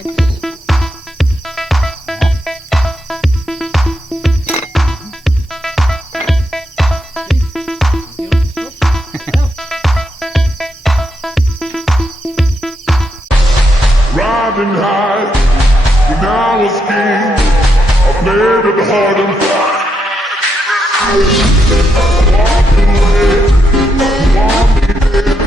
Alright. Riding high when I was king. I played it hard and fast. Walked away, want me there.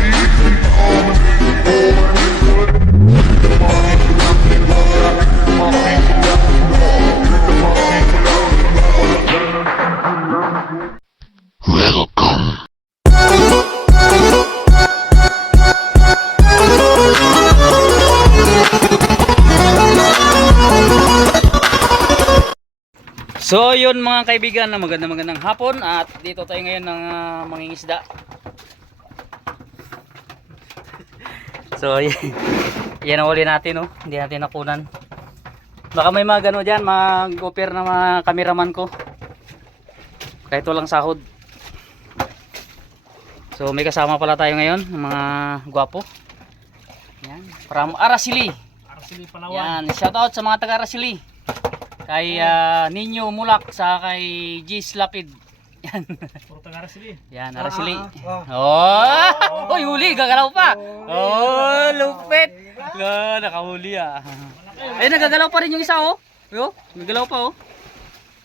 Leave me on me, oh, and it would. Pick up my people out the wall, pick up my people out the wall, pick up my people out the wall. Welcome. So yun mga kaibigan, na magandang hapon at dito tayo ngayon ng mangingisda. So yan ang huli natin, oh. Hindi natin nakunan. Baka may mga gano dyan, mag-offer na mga cameraman ko. Kahit walang sahod. So may kasama pala tayo ngayon, mga gwapo. Yan, from Araceli. Araceli, Palawan. Yan, shoutout sa mga taga Araceli. Kay Ninyo Mulak sa kay Gis Lapid. Yan. Puro taga Araceli. Yan, Araceli. Oh! Oy, huli, gagalaw pa. Oh, lupit. Nakahuli ah. Ay, nagagalaw pa rin yung isa, oh. Yo, nagagalaw pa, oh.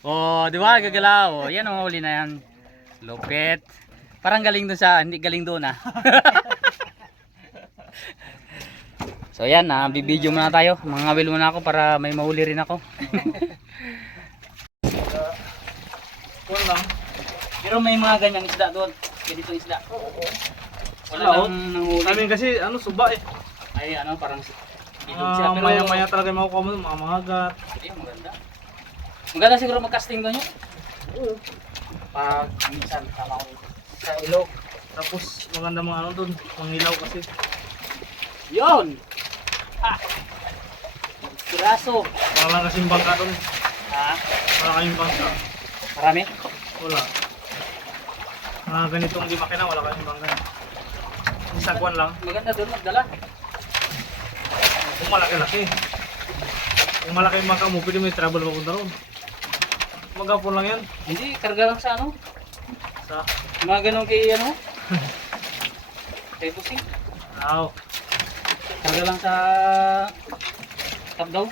Oh, di ba? Gagalaw. Oh, yan ang huli na yan. Lupit. Parang galing doon sa, hindi galing doon ah. So yan, bibidyo muna tayo. Mangawil muna ako para may mahuli rin ako. Kuwan lang. Pero may mga ganyang isda doon. Ganito isda. Wala lang nanghuli. Sabi kasi ano suba eh. Ay ano, parang ilog siya. Pero Maya-maya talaga yung makukuha mo mga magat. hindi, maganda. Maganda siguro mag-casting doon yun. Oo. Pag minsan tama ko Sa ilog. Tapos maganda mga ano doon, mangilaw kasi. yun! Ha! Piraso. Wala lang kasing bangka doon. Ha? Wala kayong bangka. Marami? Wala. Mga ganitong di makina, wala kayong bangka. Isang kuwan lang. Maganda doon magdala. Kung malaki-laki. Kung malaki yung bangka mo, pwede mo i-travel papunta roon. Magapon lang yan. Hindi, karga lang sa ano. Sa Mga ganun kay ano. Kay Busing. Wow. Karga lang sa top down.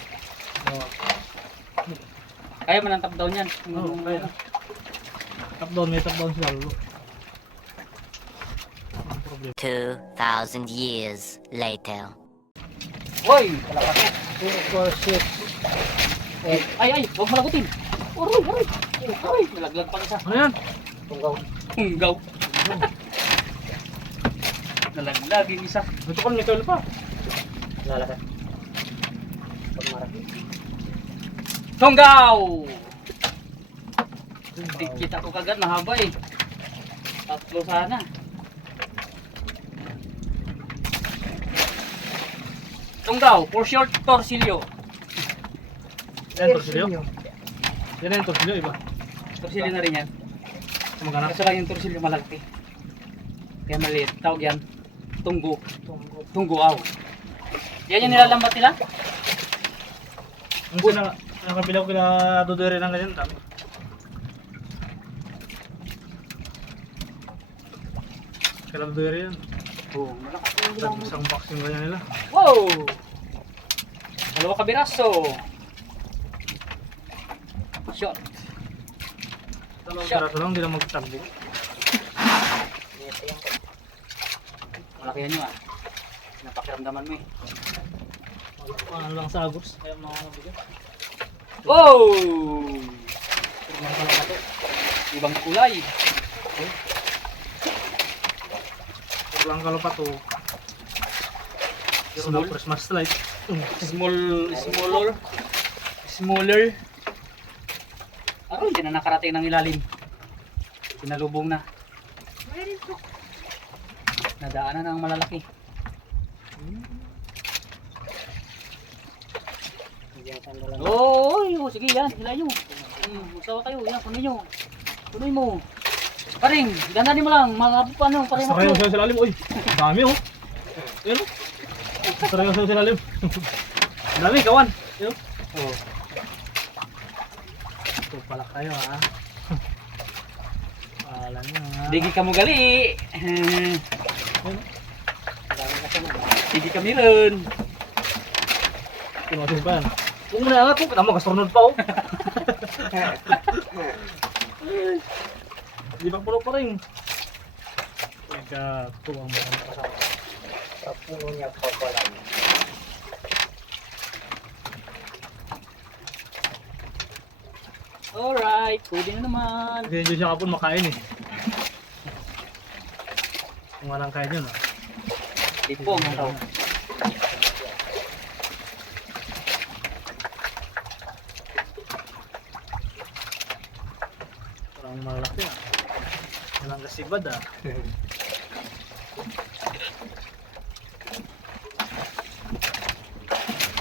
Oh. Kaya man ang top down yan. Oo, kaya. Top down, may top down sila lalo. 2,000 years later. Hoy! Kalapate. Ay! Huwag mo lagutin. Aray! Nalaglag pa isa. Ano yan? Hunggaw. Nalaglag yung isa. Ito kan may toil pa. Lalakad. Pag marami. Hunggaw! Hindi kita ko kagad, mahaba eh. Tatlo sana. Tunggaw, for short, torsilyo. Yan, torsilyo. Yan yung torsilyo, iba. Torsilyo na rin yan. Maghanap. Kaso lang yung torsilyo malagti. Kaya maliit. Tawag yan. Tunggo. Tungguaw. Yan yung nilalambat nila? Ang sila, nakapilaw kila Dudere ng ganyan, dami. Kila Dudere yan. Oo, malakas yung ginawa mo. Isang box yung ganyan nila. Wow! Dalawa kabiraso. Shot. Dalawang Shot. piraso lang, hindi na magtagbo. Malaki yan yun ah. Napakiramdaman mo eh. Ano lang sa agos, kaya mga bigat. Wow! Ibang kulay. Huwag lang kalo pa to. Small? Small Christmas light. Smaller. Hindi na nakarating ng ilalim. Pinalubong na. Nadaanan ng malalaki. Oh, sige yan, sila nyo. Magsawa kayo, yan, kunin mo. Paring, ganda mo lang, mga paano, paring Sa kayo sa lalim, uy. Dami oh. Pero, Talagang sa ilalim. Ang dami, kawan. Yun. Oh. Ito pala kayo ha. Alam nyo ha. Digi ka mo gali. Yun. Digi kami ron. Tinusin pa yan. Kung muna nga po, kita mo kasurnod pa oh. Di ba puno pa rin? Ika, tuwang mo ang kasama. Puno niya pa pala. Alright, pwede na naman. Hindi nyo siya kapon makain eh. Kung walang kain yun ah. Tipong na daw. Parang malaki ah. Walang kasibad ah.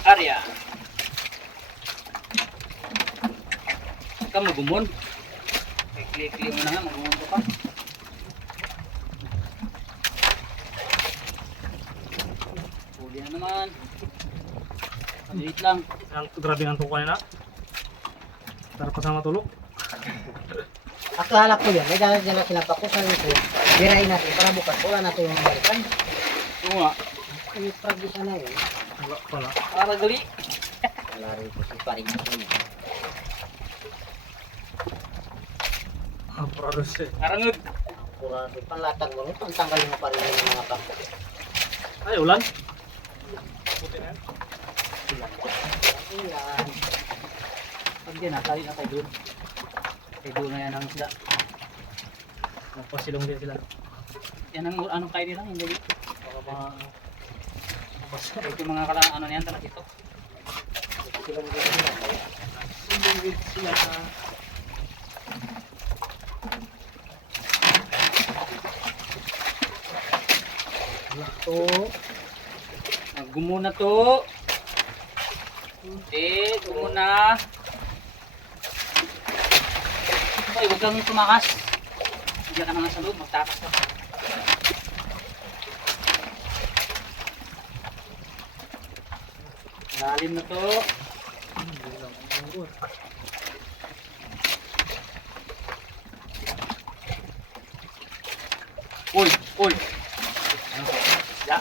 Arya. Ka magumon. Klik-klik mo na nga, magumon ka pa. Pwede na naman. Maliit lang. Ang grabe ang tukuan na. Tara pa sa matulog. Akala ko yan, may dala dyan na sinapakusan ito. Birahin natin para bukas wala natin yung balikan. Oo nga. Ay, pragisa na yun. Wala pala. Para gali. Wala rin po si paring ito. Ah, prados eh. Karangod. Pura rin panlatag mo ito. Ang tanggalin mo pa rin yung mga bangko. Ay, ulan. Puti na yan. Ilan. Pag yan, natali na tayo doon. Tayo doon na yan ang isda. Nagpasilong din sila. Yan ang anong kain nila, hindi. Baka mga... Ito yung mga kala, ano na yan, talag ito. Silang din sila. Silong din sila. Ito. Gumuna to. Gumuna. Ay, huwag kang tumakas. Diyan ka na nga sa loob, magtakas ka. Lalim na to. Uy, uy. Ano to? Ya.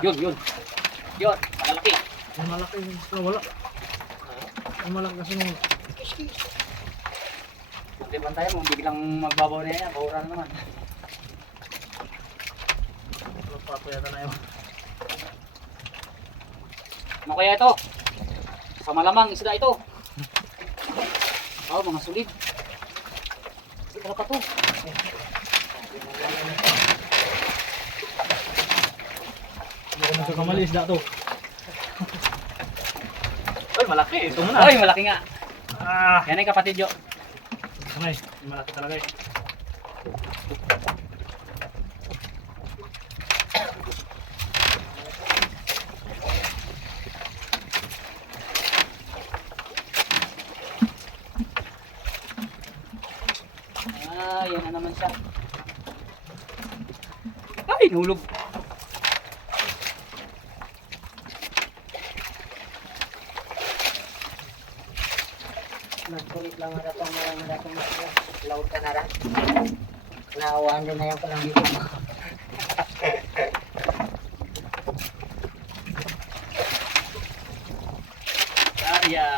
Yun, yun. Yun, malalaki. Ang malaki yung isla, wala. Ang malaki kasi nung... Hindi man tayo, kung biglang magbabaw na yan, bawura na naman. Pato yata na yun. Ano kaya ito? Sa malamang isda ito. Oh, mga sulid. Ano pa to? Hindi ko magkakamali isda to. Ay, malaki. Ito muna. Ay, malaki nga. Ah! Yan ay kapatid yo. Anay, malaki talaga eh. Ah, yan na naman siya. Ay, nahulog. Nagkulit lang na itong mga datong laut ka na rin. Naawaan din na yan palang dito. Arya.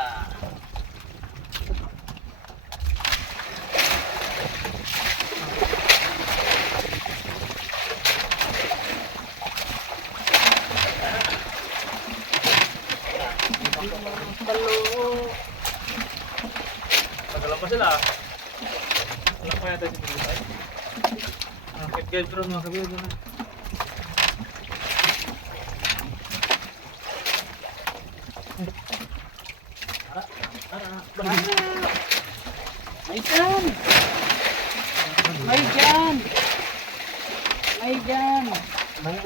Tagalan pa sila. Wala pa yata si Pilipan. Nakit guide pero mga kabila na. May dyan. May dyan. May dyan. May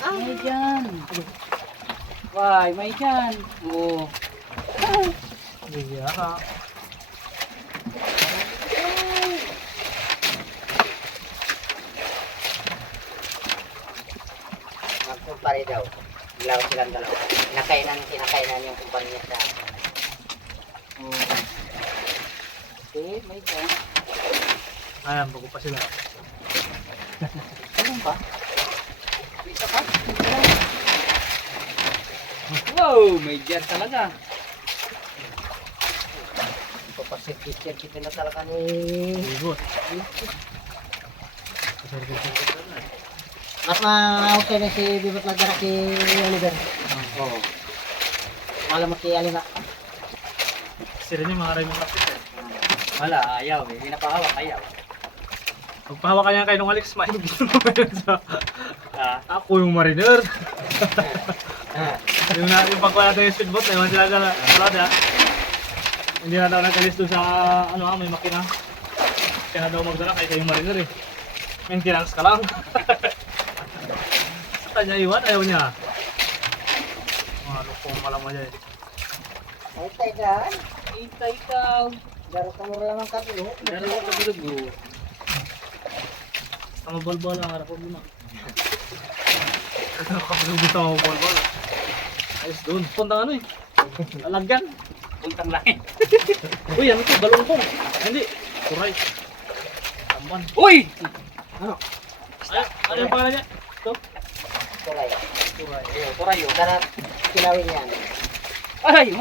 May dyan. Why, may dyan. Oo. Hindi ka. pare daw. Ilaw silang dalawa. Kinakainan yung kumpanya sa... Oh. Okay, may ka. Ayan, bago pa sila. Ano ba? Isa pa? Wow, may jar talaga. Papasip-sip na talaga ni... Bigot. Mas mahusay na si Bibot Magdara si Oliver. Oo. Alam mo si Alima. Sila niya mga rin yung practice eh. Wala, ayaw eh. Hindi napahawak, ayaw. Pagpahawa ka niya kayo nung Alex, mainog dito mo yun sa... Ako yung mariner. Yung pagkuha natin yung speedboat, ewan sila dyan. Wala hindi na daw nagkalis doon sa may makina. Kaya na daw magdala kayo yung mariner eh. Maintenance ka lang. Sa kanya iwan, ayaw niya. Mga lukong malamang niya eh. Ay, taygan. Itay ka. Daro ka mo lang ang kagulo. Daro ka bulugo. Tama bol-bol ang harap ko muna. Kapag gusto mo bol-bol. Ayos doon. Puntang ano eh. Alagyan. Puntang langit. Uy, ano to? Galungkong. Hindi. Turay. Tamban. Uy! Ano? Ano yung pangalan niya? Ito? Tulay. Turayo. Tara, kilawin yan. Ay!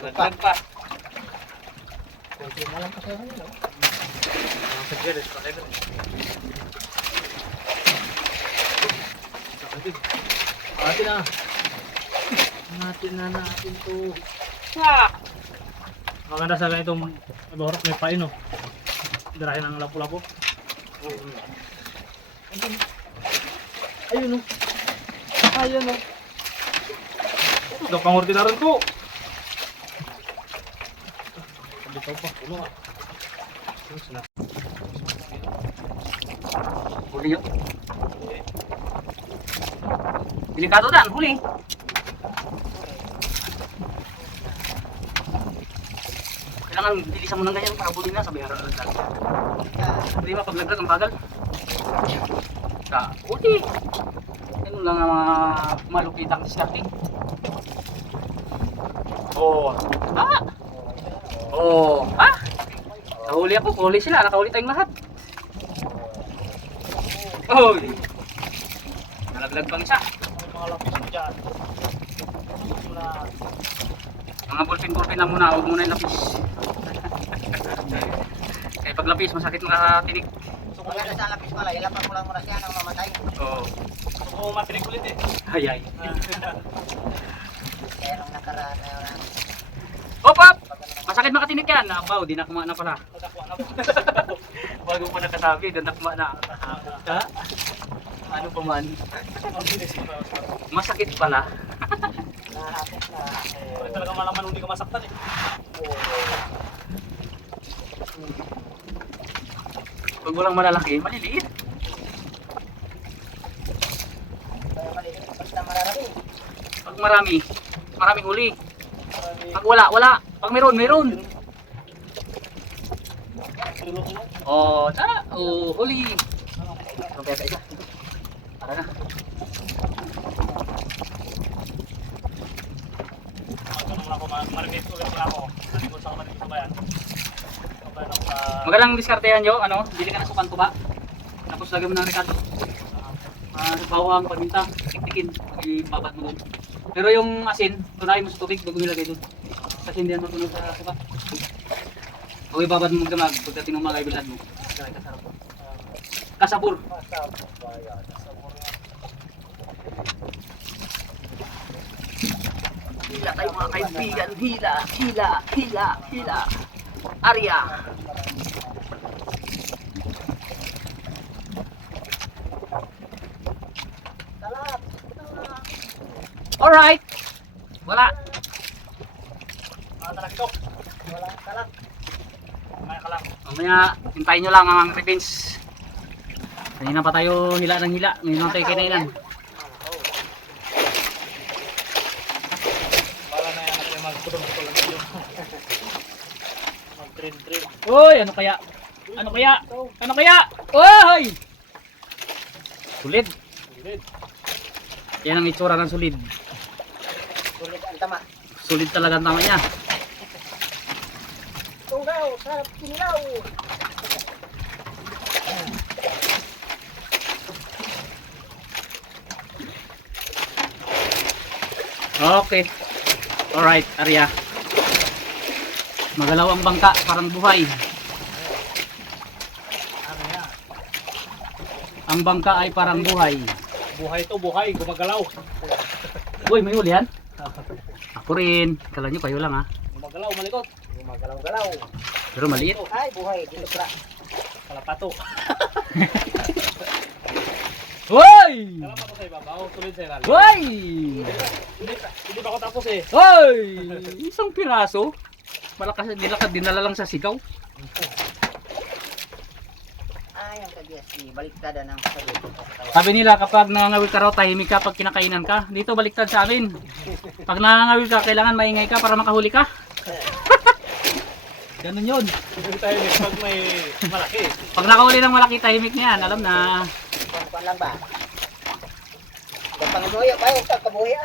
Laglag pa. Kunti na lang pa sa'yo no? Ang sagyalis pa kayo. Atin na. Natin to. Ah! Maganda sa ganitong ibarok may pain no. Dirahin ang lapo-lapo. Ayun no. Ayun no. Daw pangurti na rin to. Dito pa puno ah. Huli yun. Delikado dan, huli. Kailangan bilisan mo ng ganyan para huli na sa bihara lang. Hindi mapaglaglag ang bagal. Huli. Ganun lang ang mga malupitang discarding. Oh. Ah! Oh. Ah! Nahuli ako, huli sila. Nakahuli tayong lahat. Oh! Nalaglag pang isa. Mga lapis mo dyan. Mga bulpin-bulpin lang muna, huwag muna yung lapis. Kaya pag lapis, masakit makatinig. Maganda sa lapis pala, ilapan mo lang muna siya nang mamatay. Oo. Oo, matinig ulit eh. Ay ay. Kaya nung nakaraan na yun. Hop hop! Masakit makatinig yan. Abaw, di nakuma na pala. Bago pa nakasabi, doon nakuma na. Ha? Ano pa man? Masakit pala. Nahapit na. Pwede talaga malaman hindi ka masaktan eh. Pag walang malalaki, maliliit. Kaya maliit, basta mararami. Pag maraming huli. Pag wala. Pag meron. Oh, huli. Ano kaya sa isa? Tara na. Marinate ulit na ako. Nalikod sa kamanit sa bayan. Magalang diskartehan nyo, bili ka na sukan tuba. Tapos lagyan mo ng Ricardo. Bawang, paminta, tiktikin, ibabad mo doon. Pero yung asin, tunahin mo sa tubig bago nilagay doon. Kasi hindi yan matunog sa tuba. O ibabad mo magdamag, pagdating ng mga ibilad mo. Kasarap po. Kasabur. Hila tayo mga kaibigan, hila. Arya. Alright. Wala. Walang kalat. Mamaya, hintayin nyo lang ang revenge. Kanina pa tayo hila ng hila. Ngayon lang tayo kinainan. Para na yan ako magputol-putol lang yun. Mag-trim-trim. Uy, ano kaya? Uy! Sulit. Yan ang itsura ng sulid. Sulit ang tama. Sulid talaga ang tama niya. Tunggaw, sarap kinilaw. Okay. Alright, Arya. Magalaw ang bangka, parang buhay. Ano yan? Ang bangka ay parang buhay. Buhay to, buhay. Gumagalaw. Uy, may huli yan? Ako rin. Kala nyo kayo lang ha. Gumagalaw, malikot. Gumagalaw-galaw. Pero maliit. Ay, buhay. Dito pra. Kalapato. Hoy! Kalapato sa ibabaw, tuloy sa ilalim. Hoy! Hindi pa ako tapos eh. Hoy! Isang piraso. Malakas nilakad dinala lang sa sigaw. Ay, ang kagyasi. Baliktada ng sabi. Sabi nila kapag nangangawil ka raw tahimik ka pag kinakainan ka. Dito baliktad sa amin. Pag nangangawil ka kailangan maingay ka para makahuli ka. Ganun yun. Hindi tayo pag may malaki. Pag nakahuli ng malaki tahimik niyan, alam na. Pangkuan lang ba? Pangbuya ba? Ito, kabuya.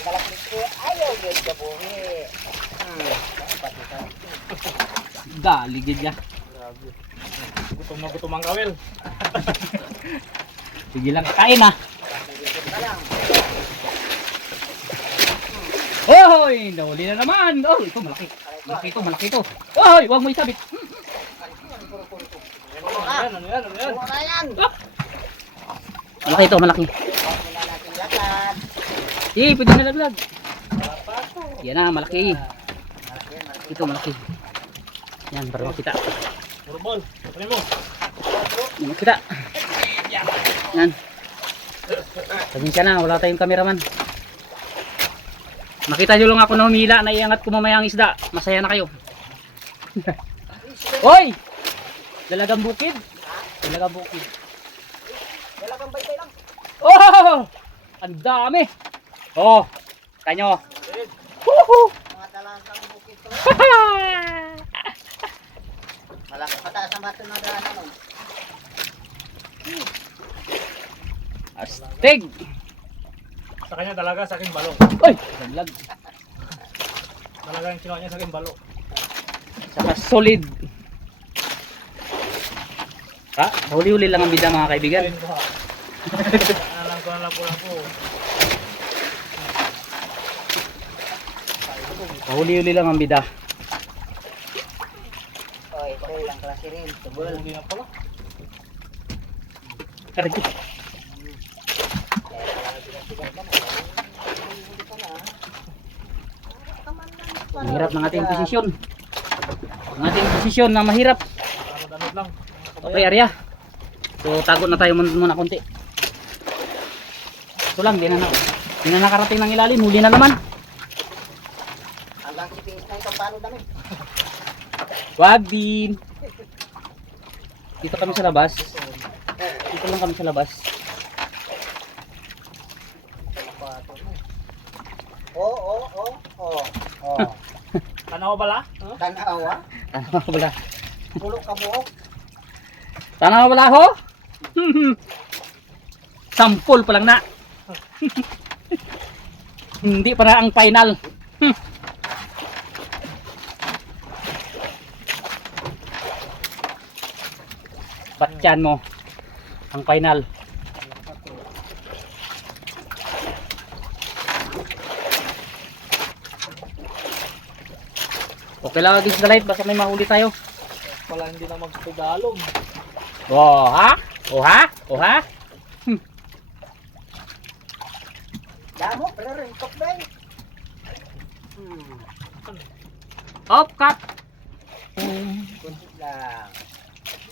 Kalakit ko. Ayaw, yun kabuhi. Pati ka. Galigid niya. Grabe. Gutom na gutom ang kawil. Sige lang, kain na. Ikot na lang. Hoy! Nahuli na naman. Oh, ito malaki. Malaki ito, malaki ito. Hoy! Huwag mo isabit. Ano yan? Ano na yan? Malaki ito, malaki. Huwag na natin lakad. Eh, pwede na laglag. Yan na, malaki. Ito, malaki. Yan, para makita. Puro ball. Kunin mo. Yan, makita. Yan. Pasensya na, wala tayong cameraman. Makita nyo lang ako na humila, naiangat ko mamaya ang isda. Masaya na kayo. Hoy! Dalagang bukid. Dalagang bukid. Dalagang baytay lang. Oh! Ang dami. Oh, kanyo. Woohoo! Mga talagang bukid ko. Malaki pataas ang bato na daan. Ano? Astig. Sa kanya talaga, sa akin balo. Oy, naglag. Talaga yung kinuha niya sa akin balo. Saka solid. Ha? Huli-huli lang ang bida mga kaibigan. Ayun ko ha. Alam ko na lang po. Huli-huli lang ang bida. Oh, ito lang klase rin. Tubol. Hindi na pala. Kargi. Ang hirap ng ating posisyon. Ang ating posisyon na mahirap. Damit lang. Okay, Arya. So, tago na tayo muna konti. Ito lang, di na nakarating ng ilalim. Huli na naman. Hanggang si Pings na ito, paano dami? Wag din. Dito kami sa labas. Dito lang kami sa labas. Oh. Tanaw bala? Tanawa. Tanaw wala. Pulo ka buhok. Tanaw wala ho? Sampol pa lang na. Hindi pa na ang final. Batyan mo ang final. Okay lang against the light, basta may mahuli tayo. Pala hindi na magtagalog. Oh ha? Oh ha? Oh ha? Damo, pero rin tok ba? Op cut. Kunti lang.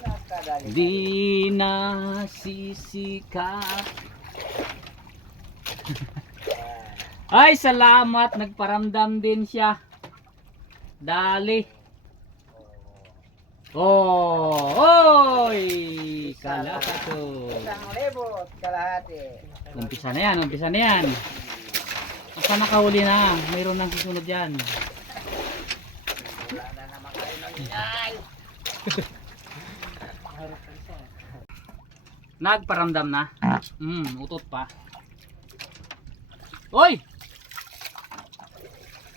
Nakadali. Di na sisikat. Ay, salamat. Nagparamdam din siya. Dali. Oh, oy! Kalakato. Isang libot, kalahati. Umpisa na yan, umpisa na yan. Basta nakahuli na. Mayroon nang susunod yan. Wala na naman kayo ng inay. Nagparamdam na. Utot pa. Hoy!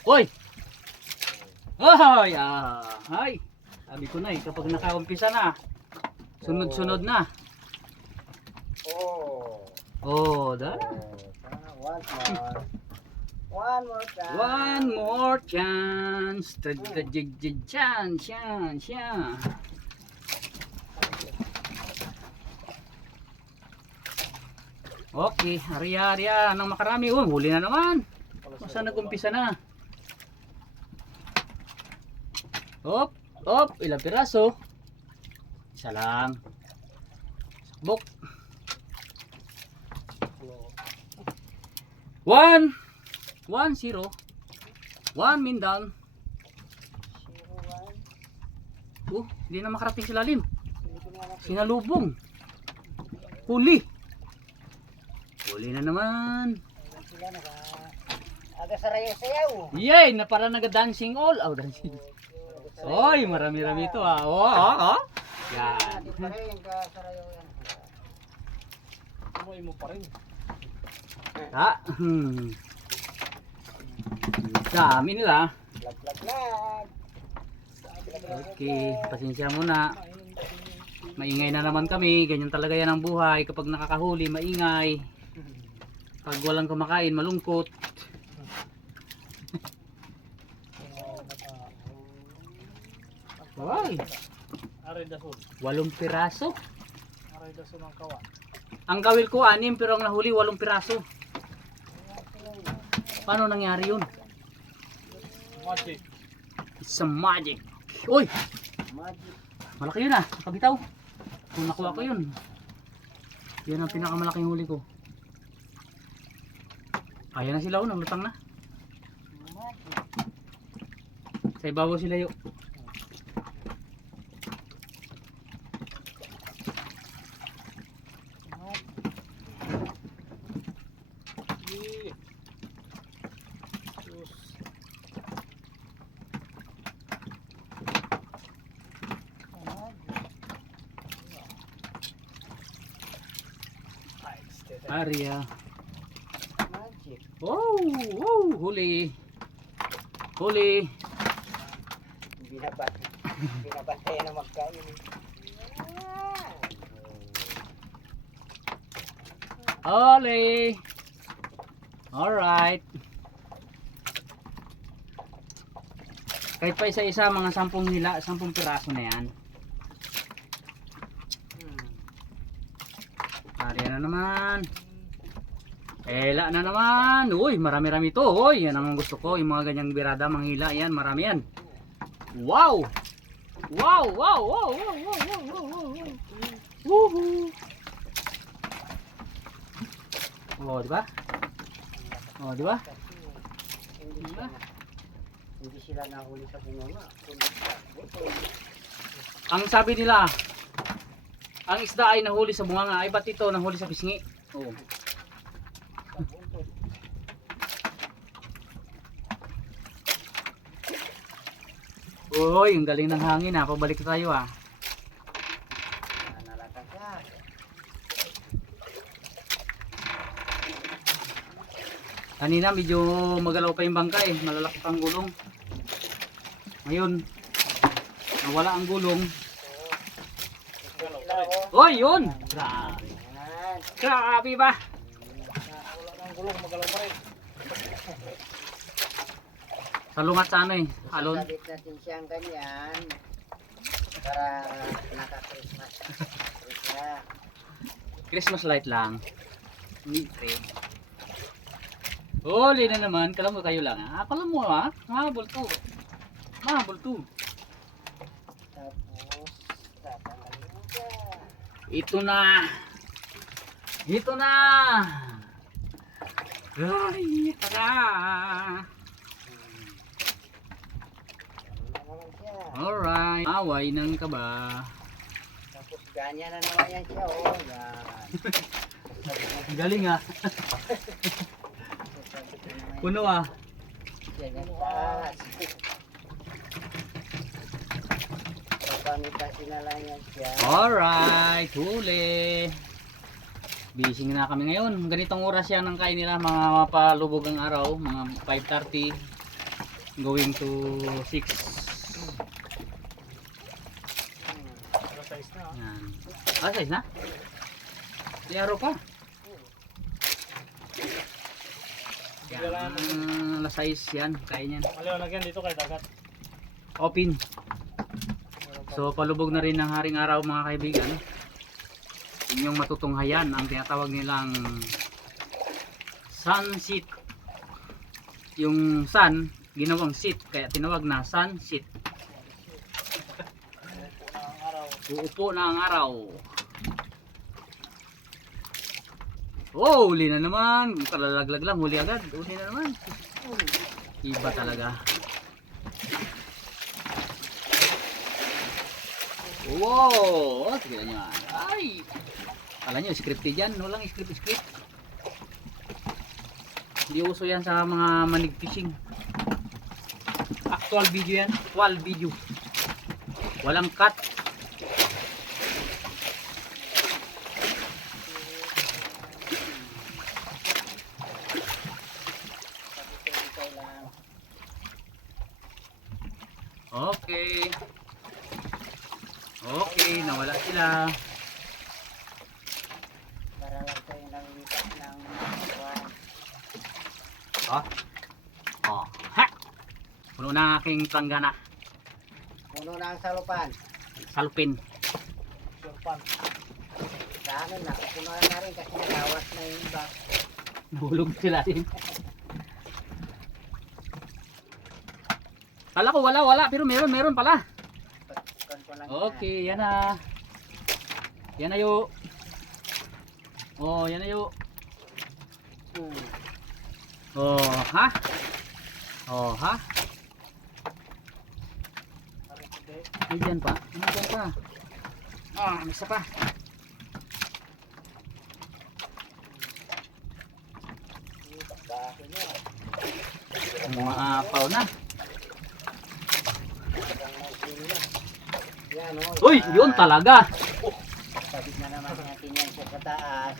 Hoy! Ay! Ay! Sabi ko na kapag nakaumpisa na, sunod-sunod na. Oh. Oh, da. One more. One more time. One more chance. Chance. Okay, ariya nang makarami. Oh, huli na naman. Masa nag-umpisa na. Op, ilang piraso? Isa lang. Sakbok. 1-0. 1 min down. Hindi na makarating sa lalim. Sinalubong. Huli. Huli na naman. Aga sarayaw-sayaw. Yay! Na para nag-dancing all. Oh, dancing. Oy, marami-rami ito ah. Oh. Yan. Di pa rin ka sarayaw yan. Amoy mo pa rin. Ha? Dami nila. Lag. Okay, pasensya muna. Maingay na naman kami. Ganyan talaga yan ang buhay. Kapag nakakahuli, maingay. Pag walang kumakain, malungkot. Ay, Aray dasul. 8 piraso. Aray dasul ng kawa. Ang kawil ko 6 pero ang nahuli 8 piraso. Paano nangyari yun? Magic. It's a magic. Uy! Magic. Malaki yun ah. Nakabitaw. Kung nakuha ko yun. Yan ang pinakamalaking huli ko. Ayan na sila oh. Nalutang na. Sa ibabaw sila yun. Area. Magic. Oh, huli. Huli. Binabantayan na magkain. Huli. Alright. Kahit pa isa-isa, mga 10 piraso na yan. Area na naman. Ela na naman. Uy, marami-rami to. Uy, yan ang gusto ko. Yung mga ganyang birada, manghila. Yan, marami yan. Wow! Wow! Woohoo! Oh, diba? Oh, diba? Hindi sila nahuli sa bunga. Ang sabi nila, ang isda ay nahuli sa bunganga. Ay, ba't ito nahuli sa pisngi? Oh. Uy, ang galing ng hangin ha. Pabalik tayo ha. Nalatan ka. Kanina medyo magalaw pa yung bangka eh. Malalaki pa ang gulong. Ngayon, nawala ang gulong. Uy, yun! Grabe. Yan. Grabe ba? Wala nang gulong, magalaw pa rin. Salungat sa ano eh. Alon. Sabit natin siyang ganyan. Para naka-Christmas. Christmas light lang. Huli na naman. Kala mo kayo lang ha. Kala mo ha. Mahabol to. Mahabol to. Tapos, tatanggalin mo siya. Ito na. Ito na. Ay, tara. Ano naman siya. Alright. Away ng kaba. Tapos ganyan na naman yan siya. Oh, yan. Ang galing ha. Puno ah. Yan ang taas. Pagpamitasin na lang yan siya. Alright. Huli. Bising na kami ngayon. Ganitong oras yan ang kain nila, mga palubog ang araw, mga 5:30 going to 6. Alas 6 na. Yan. Ah, size na? Di araw pa. Yan, alas 6 yan, kain yan. Maliwanag yan dito kay dagat. Open. So palubog na rin ng haring araw mga kaibigan. Yun yung matutunghayan, ang tinatawag nilang sunset. Yung sun, ginawang sit, kaya tinawag na sunset. Uupo na ang araw. Oh, huli na naman. Kalalaglag lang, huli agad. Huli na naman. Iba talaga. Wow! Oh, tignan nyo. Ay! Kala nyo, scripted yan. Walang script. Hindi uso yan sa mga manig fishing. Actual video yan. Actual video. Walang cut. Okay. Okay, nawala sila. Para lang tayo nanglipat ng buwan. Oh. Oh. Ha! Puno na ang aking planggana. Puno na ang salupan. Salupin. Surpan. Sa amin, nakupuno na rin kasi nalawas na yung iba. Nahulog sila din. Kala ko wala pero meron pala. Pagkukan ko lang Okay, yan na. Yan na yo. Oh, yan na yo. Oh, ha? Oh, ha? Ay, dyan pa. Ano dyan pa? Ah, may isa pa. Ang mga apaw na. Yan, Uy, yun talaga. Sabit na naman natin yan sa kataas.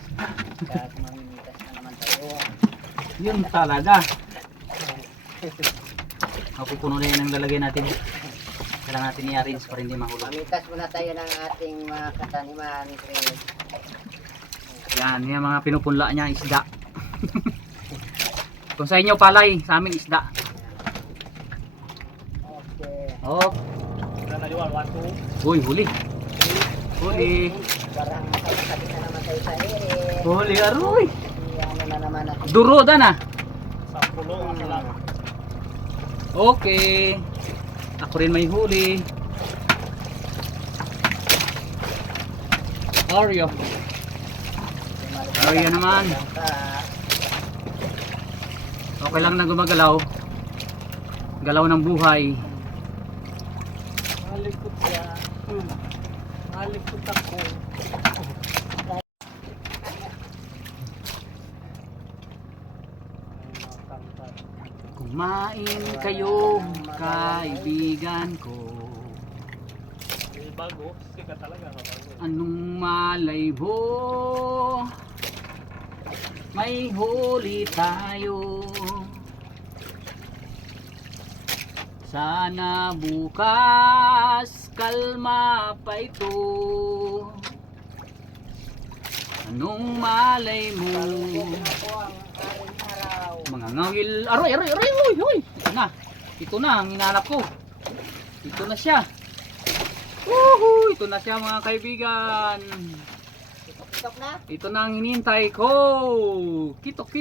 Kahit mamimitas na naman tayo. Yun talaga. Ako puno na yan ang lalagay natin. Kailangan natin i-arrange para hindi mahulog. Mamitas muna tayo ng ating mga kataniman. Chris. Yan, yung mga pinupunla niya isda. Kung sa inyo palay, sa amin isda. Okay. Oh, Wala na liwan, 1, 2. uy, huli. Huli. Parang sabit na naman tayo sa ere. Huli, aroy. Ano na naman natin. Duroda na. 10 ang lang. Okay. Ako rin may huli. Oreo. Oreo naman. Okay lang na gumagalaw. Galaw ng buhay. Malikot siya. Malikot ako. Kumain kayo, kaibigan ko. Bago, sikat talaga bago. Anong malay mo? May huli tayo. Sana bukas kalma pa ito. Anong malay mo? Ako ang aring araw. Mga ngawil. Aroy. Uy. Ito na ang hinanap ko. Ito na siya. Woohoo! Ito na siya mga kaibigan. Stop na. Ito na ang hinintay ko. Kitok.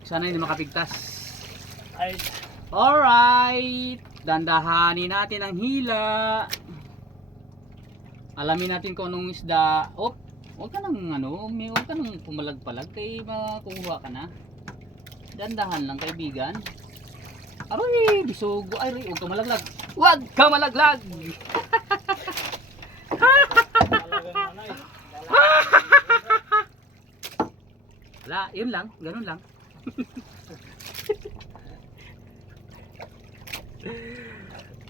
Sana hindi makapigtas. Ay, Alright. Dandahanin natin ang hila. Alamin natin kung anong isda. Oh, huwag ka nang pumalag-palag kay makuha ka na. Dandahan lang kaibigan. Aroy, bisugo. Ay, huwag ka malaglag. Huwag ka malaglag. talagang nanay. Wala, yun lang. Ganun lang.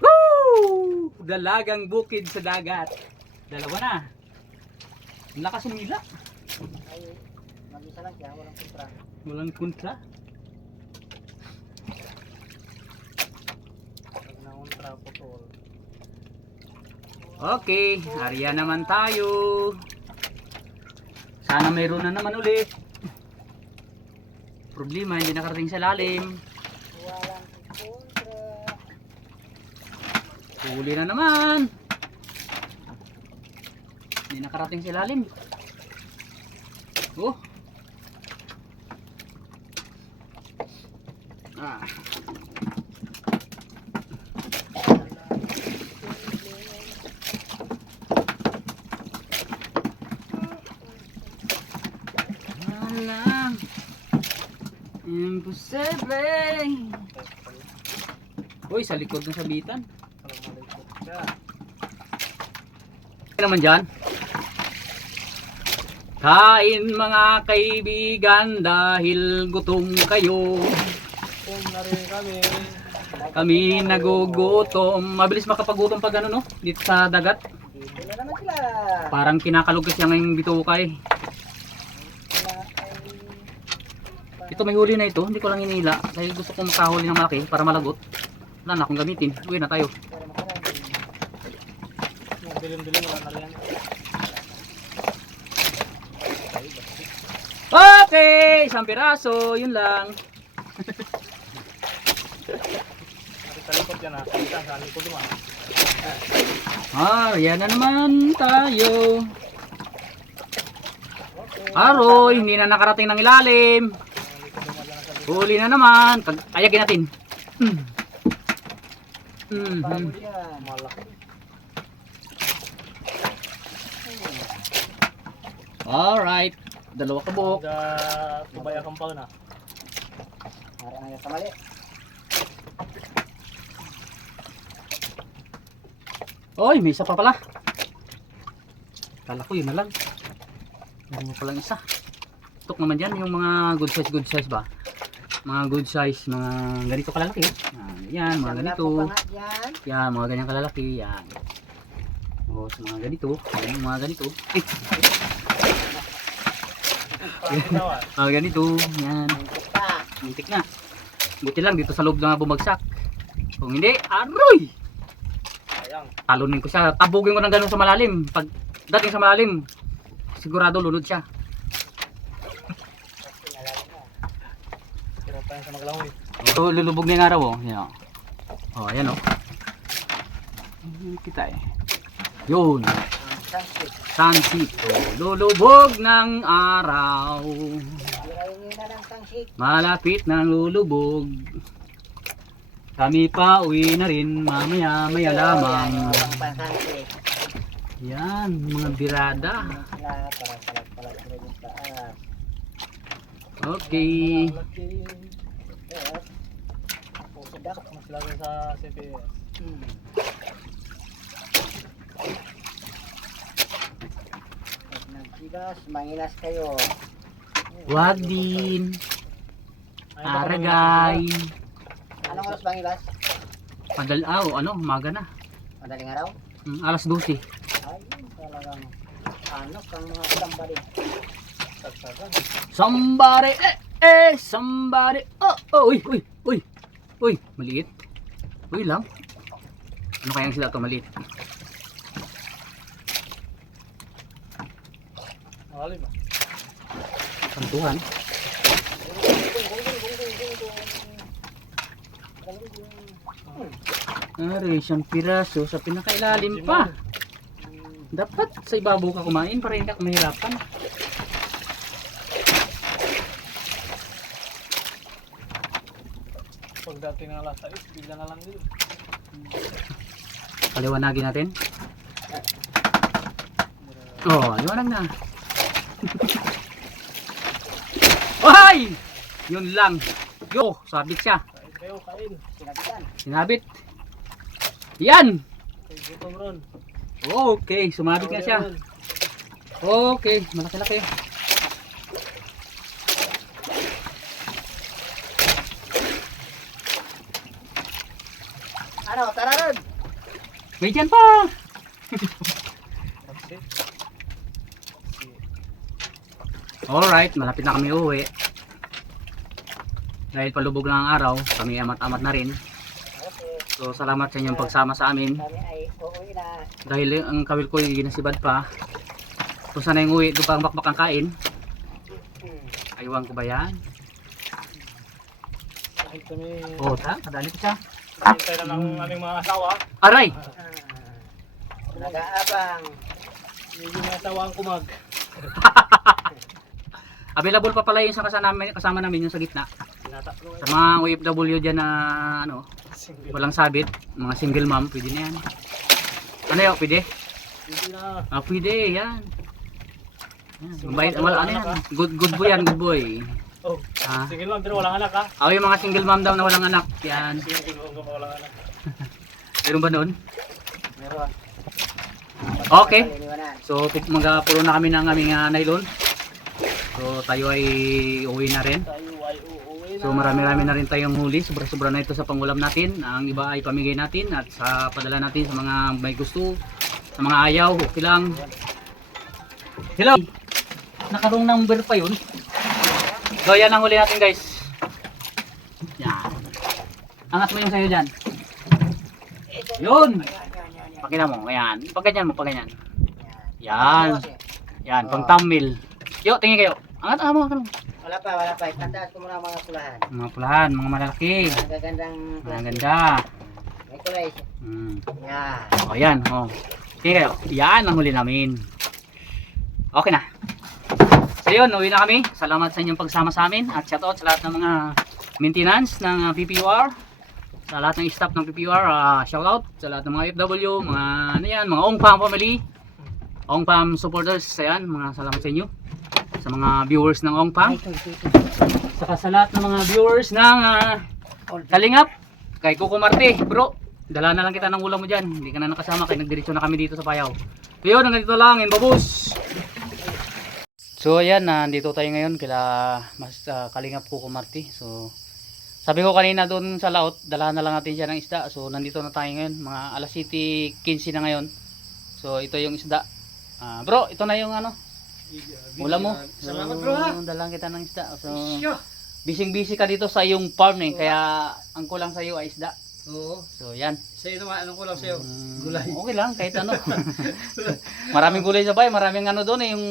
Woo! Dalagang bukid sa dagat. Dalawa na. Ang lakas umila. Ay, lang siya, walang kontra. Walang kontra. Pag nauntra, putol. Okay, area naman tayo. Sana mayroon na naman ulit. Problema, hindi nakarating sa lalim. Walang kontra. Huli na naman. Hindi nakarating sa lalim. Oh. Ah. Alam. Imposible. Uy, sa likod ng sabitan. Parang malikot siya. Ano naman dyan? Kain mga kaibigan dahil gutom kayo. Kung na rin kami. Kami nagugutom. Mabilis makapagutom pag ano no? Dito sa dagat. Dito na naman sila. Parang kinakalog kasi ang bitukay. Wala ay... Ito may huli na ito. Hindi ko lang inila. Dahil gusto kong makahuli ng malaki para malagot. Wala na akong gamitin. Uwi na tayo. Pero makarami. Yung dilim-dilim, wala na rin. Okay! Isang piraso. Yun lang. Sa likod yan ha. Kita sa likod naman. Yan na naman tayo. Aroy, hindi na nakarating ng ilalim. Huli na naman. Ayagin natin. Bago yan. Malaki. Alright. Dalawa kabuk. Tubaya kang pa na. Parang ayaw sa mali. Oy, may isa pa pala. Kala ko yun na lang. Meron pa lang isa. Tok naman dyan yung mga good size ba? Mga good size, mga ganito kalalaki. Yan, mga ganito. Wala po pa nga dyan. Yan, mga ganyang kalalaki. Yan. O, sa mga ganito. Yan, mga ganito. Mga ganito. Yan. Pa. Muntik na. Buti lang dito sa loob na bumagsak. Kung hindi, aroy! Sayang. Talunin ko siya. Tabugin ko ng ganun sa malalim. Pag dating sa malalim, sigurado lunod siya. Pero pa yan sa maglangoy. So, lulubog na yung araw, oh. Yan, oh. Oh, ayan, oh. Kita, eh. Yun. Sunset. Sunset. Oh, lulubog ng araw. Hirayin na ng sunset. Malapit na lulubog. Kami pa uwi na rin. Maya lamang. Sunset. Yan, mga birada. Sila, palag sila yung taas. Okay. Malaki. Yes. Pusudak. Mas lalo sa CPS. Pag nagsigas, manginas kayo. Wag din. Ayun, baka Aragay. Anong oras mangilas? Ano, umaga na. Madaling araw? Alas 12. Ayun, talagang ano kang mga sambari. Sagsagan. Somebody, somebody. Uy, maliit. Uy lang. Ano kayang sila ito maliit? Malalim ba? Santuhan. Isang piraso sa pinakailalim pa. Dapat sa ibabaw ka kumain para hindi ka mahirapan. Pagdating ng alas 6, bigla na lang din. Paliwanagin natin. Oh, liwanag na. Ay! Yun lang. Yo, sabit siya. Kain kayo, kain. Sinabitan. Sinabit. Yan! Kain gutom ron. Okay, sumabit na siya. Okay, malaki-laki. Ano, tara ron! May dyan pa! Kasi, Alright, malapit na kami uwi. Dahil palubog na ang araw, kami amat-amat na rin. Okay. So salamat sa inyong pagsama sa amin. Kami ay uuwi na. Dahil ang kawil ko ay ginasibad pa. Kung sana yung uwi, doon pa ang bakbak ang kain. Aywan ko ba yan? Kahit kami, Oo, kadali ko siya. hintay na ng aming mga asawa. Aray! Nag-aabang. Medyo mga asawa ang kumag. Available pa pala yung kasama namin yung sa gitna. Tinataklo Sa mga OFW dyan na ano, walang sabit, mga single mom, pwede na yan. Ano yun, pwede? Hindi na. Pwede, yan. Mabait, ano yan? Good boy yan, good boy. Oh, Ah. single mom pero walang anak ha. Yung mga single mom daw na walang anak, yan. Single mom kung walang anak. Meron ba noon? Meron. Okay. Paliniwanan. So, magpulo na kami ng aming nylon. So, tayo ay uwi na rin. Tayo ay uuwi na. So, marami-rami na rin tayong huli. Sobra-sobra na ito sa pangulam natin. Ang iba ay pamigay natin at sa padala natin sa mga may gusto. Sa mga ayaw, okay lang. Hello! Nakarong number pa yun. So, yan ang huli natin guys. Yan. Angat mo yung sayo dyan. Yun! Pakita mo, ayan. Pagganyan mo, pagganyan. Yan. Yan, pang thumbnail. Yo, tingin kayo. Angat mo. Wala pa. Ipataas ko muna ang mga kulahan. Mga pulahan, mga malalaki. Ang gagandang Ang ganda. may kulay. Yan. O yan, o. Tingin kayo. Yan ang huli namin. Okay na. So yun, uwi na kami. Salamat sa inyong pagsama sa amin. At shoutout sa lahat ng mga maintenance ng PPUR. Sa lahat ng staff ng PPUR, shoutout. Sa lahat ng mga FW, mga ano yan, mga Ongpam family. Ongpam supporters, ayan, mga salamat sa inyo. Sa mga viewers ng Ongpam. Saka sa lahat ng mga viewers ng Kalingap. Kay Coco Marte, bro. Dala na lang kita ng ulam mo dyan. Hindi ka na nakasama kaya nagdiretso na kami dito sa Payaw. So yun, hanggang dito lang. And babus! So ayan, nandito tayo ngayon kila Kalingap Coco Marte. So sabi ko kanina doon sa laot, dala na lang natin siya ng isda. So nandito na tayo ngayon. Mga alas 7:15 na ngayon. So ito yung isda. Bro, ito na yung ano. Ulam mo. Salamat bro ha. Dalang kita ng isda. So busy ka dito sa iyong farm eh. Kaya ang kulang sa iyo ay isda. Oo. So yan. Sa iyo naman, anong kulang sa'yo? Gulay. Okay lang, kahit ano. Maraming gulay sa bahay, maraming ano doon eh, yung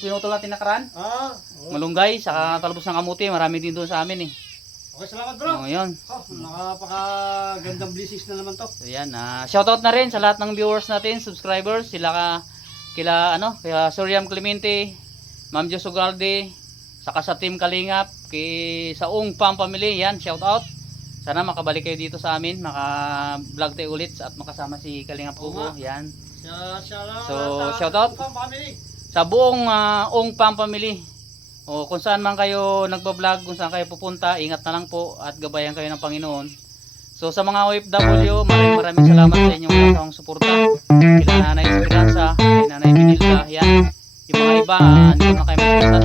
pinutol natin nakaraan. Malunggay, saka talbos ng kamuti, marami din doon sa amin eh. Okay, salamat bro. Yun. Nakapakagandang blessings na naman to. So yan, shoutout na rin sa lahat ng viewers natin, subscribers, kila Suriam Clemente, Ma'am Jus Ugalde, saka sa Team Kalingap, sa Ongpam family, yan, shoutout. Sana makabalik kayo dito sa amin, maka-vlog tayo ulit at makasama si Kalingap Kuko, yan. So, shoutout sa buong Ongpam family. O kung saan man kayo nagba-vlog, kung saan kayo pupunta, ingat na lang po at gabayan kayo ng Panginoon. So sa mga OFW, maraming salamat sa inyong kasawang suporta. Kila Nanay Esperanza, kay Nanay Binilda, yan. Yung mga iba, hindi ko na kayo magsasabi.